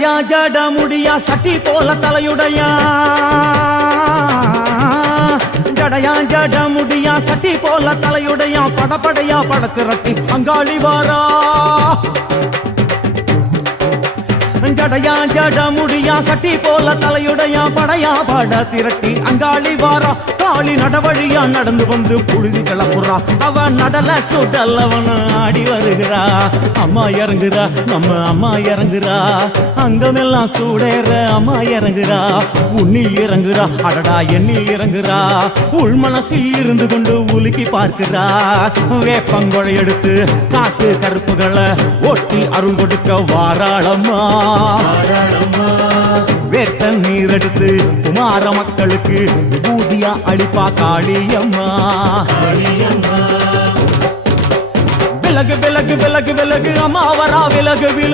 ஜடையா ஜட முடியா? சட்டி போல தலையுடையா? ஜடையா? ஜட முடியா? சட்டி போல தலையுடையா? படப்படையா படத்திரட்டி அங்காளி வாரா? அஞ்சடையா ஜட முடியா சட்டி போல தலையுடையா படையா பாட திரட்டி அங்காளி வாரா. காளி நடவழியா நடந்து வந்து புழுதி கிளப்புறா அவ நடல சுடல்லவன ஆடி வருகிறா. அம்மா இறங்குறா நம்ம அம்மா இறங்குறா அங்கமெல்லாம் சூடேற அம்மா இறங்குறா உன்னில் இறங்குறா அடடா எண்ணில் இறங்குறா உள் மனசில் இருந்து கொண்டு உலுக்கி பார்க்கிறா வேப்பங்கொழை எடுத்து காட்டு கருப்புகளை ஒட்டி அருள் கொடுக்க வாராளம்மா. வேட்ட நீர் எடுத்து குமார மக்களுக்கு விபூதியா அளிப்பா காளியம்மா. விலகு விலகு விலகு விலகு அம்மா வரா விலகு விலகு.